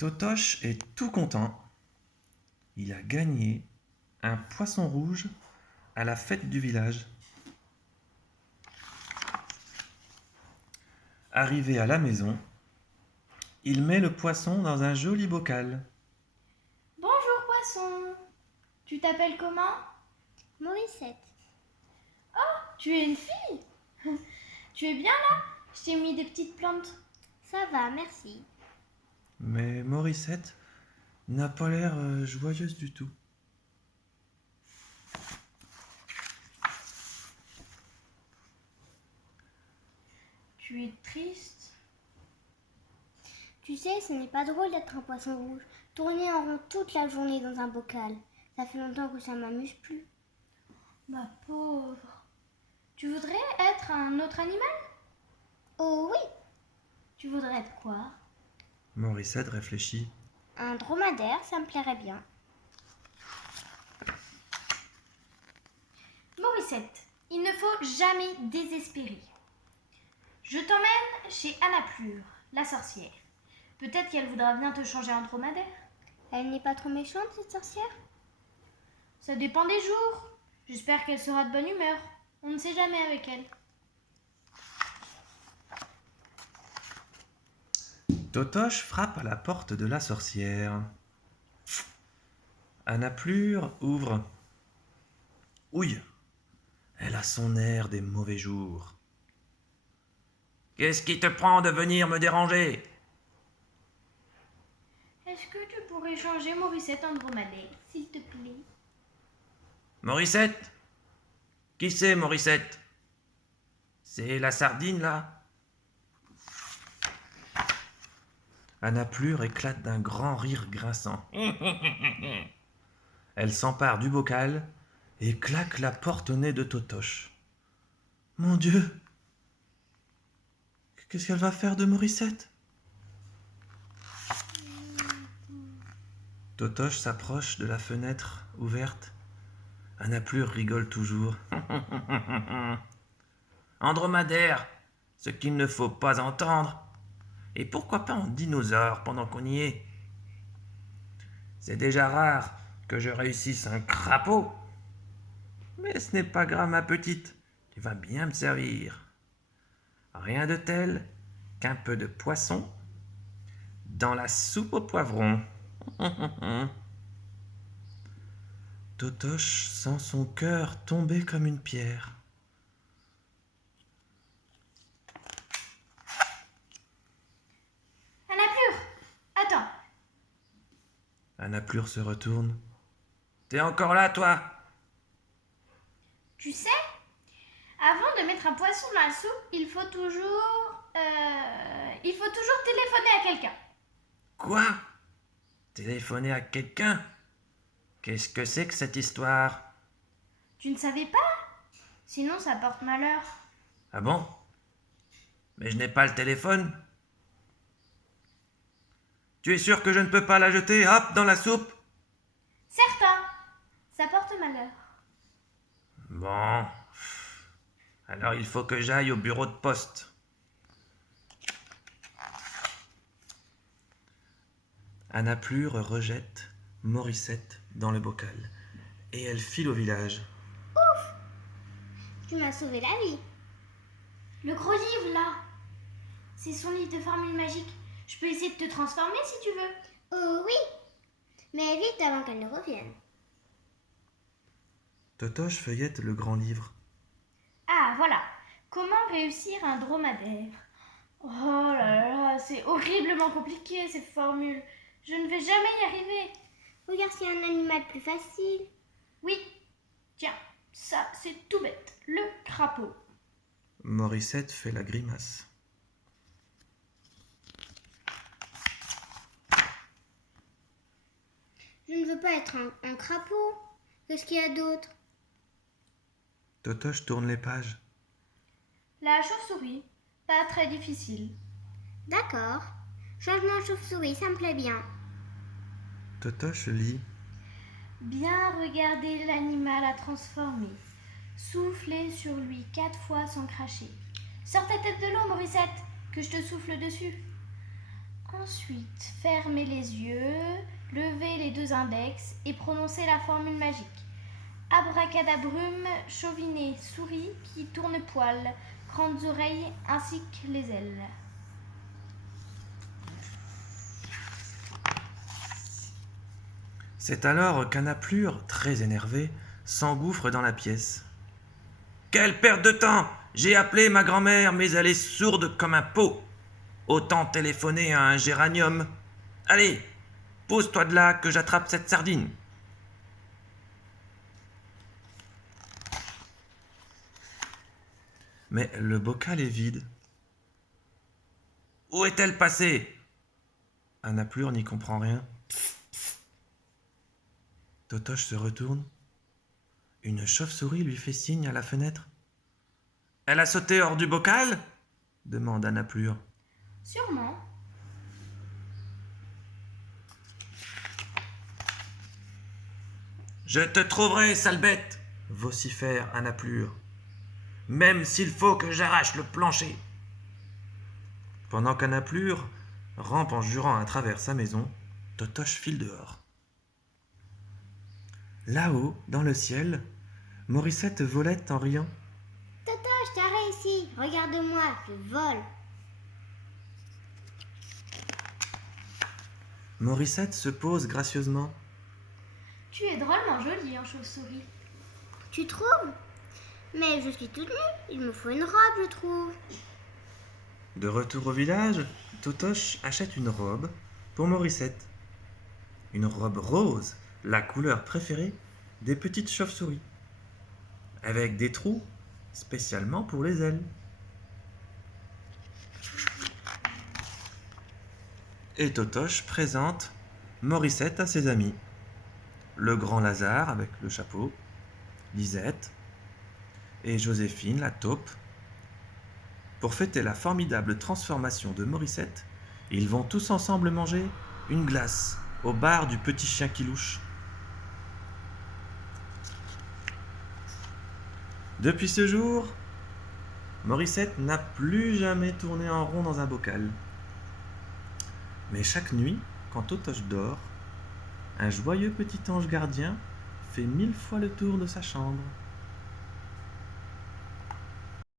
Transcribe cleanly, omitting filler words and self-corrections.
Totoche est tout content. Il a gagné un poisson rouge à la fête du village. Arrivé à la maison, il met le poisson dans un joli bocal. Bonjour poisson, tu t'appelles comment? Morissette. Tu es une fille? Tu es bien là? Je t'ai mis des petites plantes. Ça va, merci. Mais Morissette n'a pas l'air joyeuse du tout. Tu es triste? Tu sais, ce n'est pas drôle d'être un poisson rouge, tourner en rond toute la journée dans un bocal. Ça fait longtemps que ça m'amuse plus. Ma pauvre. Tu voudrais être un autre animal? Oh oui, Tu voudrais être quoi? Morissette réfléchit. un dromadaire, ça me plairait bien. Morissette, il ne faut jamais désespérer. Je t'emmène chez Anaplure, la sorcière. Peut-être qu'elle voudra bien te changer en dromadaire. Elle n'est pas trop méchante, cette sorcière? Ça dépend des jours. J'espère qu'elle sera de bonne humeur. On ne sait jamais avec elle. Totoche frappe à la porte de la sorcière. Anaplure ouvre. Ouille, elle a son air des mauvais jours. Qu'est-ce qui te prend de venir me déranger? Est-ce que tu pourrais changer Morissette en dromadaire, s'il te plaît? Morissette? Qui c'est Morissette? C'est la sardine là? Anaplure éclate d'un grand rire grinçant. Elle s'empare du bocal et claque la porte au nez de Totoche. Mon Dieu! Qu'est-ce qu'elle va faire de Morissette? Totoche s'approche de la fenêtre ouverte. Anaplure rigole toujours. En dromadaire, ce qu'il ne faut pas entendre. Et pourquoi pas en dinosaure pendant qu'on y est? C'est déjà rare que je réussisse un crapaud. Mais ce n'est pas grave, ma petite. Tu vas bien me servir. Rien de tel qu'un peu de poisson dans la soupe au poivron. Totoche sent son cœur tomber comme une pierre. Anaplure, attends. Anaplure se retourne. T'es encore là, toi? Tu sais, avant de mettre un poisson dans la soupe, il faut toujours téléphoner à quelqu'un. Quoi? Téléphoner à quelqu'un? Qu'est-ce que c'est que cette histoire? Tu ne savais pas? Sinon, ça porte malheur. Ah bon? Mais je n'ai pas le téléphone. Tu es sûr que je ne peux pas la jeter, hop, dans la soupe? Certain, ça porte malheur. Bon. Alors il faut que j'aille au bureau de poste. Anaplure rejette Morissette dans le bocal et elle file au village. Tu m'as sauvé la vie. Le gros livre, là, c'est son livre de formules magiques. Je peux essayer de te transformer si tu veux. Oh oui, mais vite avant qu'elle ne revienne. Totoche feuillette le grand livre. Ah, voilà. Comment réussir un dromadaire? Oh là là, c'est horriblement compliqué ces formules. Je ne vais jamais y arriver. Regarde s'il y a un animal plus facile. Oui, tiens, ça c'est tout bête. Le crapaud. Morissette fait la grimace. Je ne veux pas être un crapaud. Qu'est-ce qu'il y a d'autre? Totoche tourne les pages. La chauve-souris, pas très difficile. D'accord. Changement chauve-souris, ça me plaît bien. Totoche lit. Bien regarder l'animal à transformer. Souffler sur lui 4 fois sans cracher. Sors ta tête de l'eau, Morissette, que je te souffle dessus. Ensuite, fermez les yeux, levez les 2 index et prononcez la formule magique. Abracadabrum, chauvinet, souris qui tourne poil, grandes oreilles ainsi que les ailes. C'est alors qu'Anaplure, très énervé, s'engouffre dans la pièce. Quelle perte de temps! J'ai appelé ma grand-mère, mais elle est sourde comme un pot. Autant téléphoner à un géranium. Allez, pose-toi de là que j'attrape cette sardine. Mais le bocal est vide. Où est-elle passée? Anaplure n'y comprend rien. Totoche se retourne. Une chauve-souris lui fait signe à la fenêtre. Elle a sauté hors du bocal? Demande Anaplure. Sûrement. Je te trouverai, sale bête, vocifère Anaplure. Même s'il faut que j'arrache le plancher. Pendant qu'Anaplure rampe en jurant à travers sa maison, Totoche file dehors. Là-haut, dans le ciel, Morissette volette en riant. Totoche, t'as réussi. Regarde-moi, je vole. Morissette se pose gracieusement. Tu es drôlement jolie en chauve-souris. Tu trouves? Mais je suis toute nue. Il me faut une robe, je trouve. De retour au village, Totoche achète une robe pour Morissette. Une robe rose, la couleur préférée des petites chauves-souris, avec des trous spécialement pour les ailes. Et Totoche présente Morissette à ses amis. Le grand Lazare avec le chapeau, Lisette et Joséphine la taupe. Pour fêter la formidable transformation de Morissette, ils vont tous ensemble manger une glace au bar du petit chien qui louche. Depuis ce jour, Morissette n'a plus jamais tourné en rond dans un bocal. Mais chaque nuit, quand Totoche dort, un joyeux petit ange gardien fait 1000 fois le tour de sa chambre.